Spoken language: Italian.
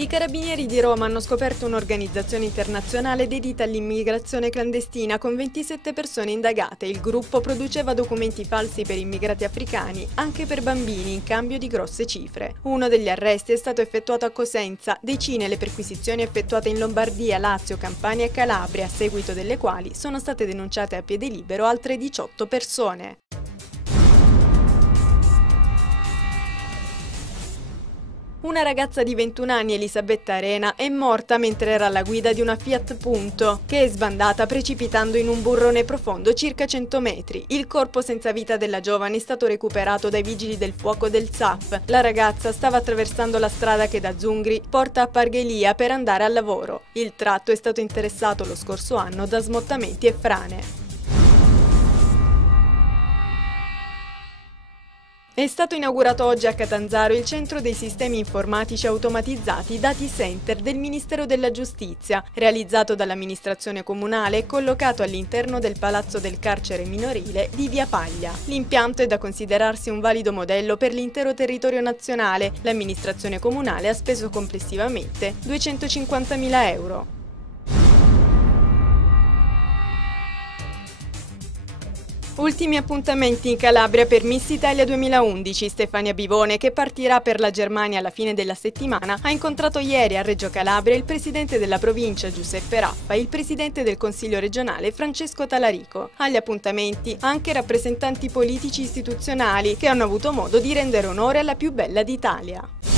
I carabinieri di Roma hanno scoperto un'organizzazione internazionale dedita all'immigrazione clandestina con 27 persone indagate. Il gruppo produceva documenti falsi per immigrati africani, anche per bambini, in cambio di grosse cifre. Uno degli arresti è stato effettuato a Cosenza, decine le perquisizioni effettuate in Lombardia, Lazio, Campania e Calabria, a seguito delle quali sono state denunciate a piede libero altre 18 persone. Una ragazza di 21 anni, Elisabetta Arena, è morta mentre era alla guida di una Fiat Punto, che è sbandata precipitando in un burrone profondo circa 100 metri. Il corpo senza vita della giovane è stato recuperato dai vigili del fuoco del SAF. La ragazza stava attraversando la strada che da Zungri porta a Parghelia per andare al lavoro. Il tratto è stato interessato lo scorso anno da smottamenti e frane. È stato inaugurato oggi a Catanzaro il centro dei sistemi informatici automatizzati Dati Center del Ministero della Giustizia, realizzato dall'amministrazione comunale e collocato all'interno del Palazzo del Carcere Minorile di Via Paglia. L'impianto è da considerarsi un valido modello per l'intero territorio nazionale. L'amministrazione comunale ha speso complessivamente 250.000 euro. Ultimi appuntamenti in Calabria per Miss Italia 2011. Stefania Bivone, che partirà per la Germania alla fine della settimana, ha incontrato ieri a Reggio Calabria il presidente della provincia Giuseppe Raffa e il presidente del Consiglio regionale Francesco Talarico. Agli appuntamenti anche rappresentanti politici istituzionali che hanno avuto modo di rendere onore alla più bella d'Italia.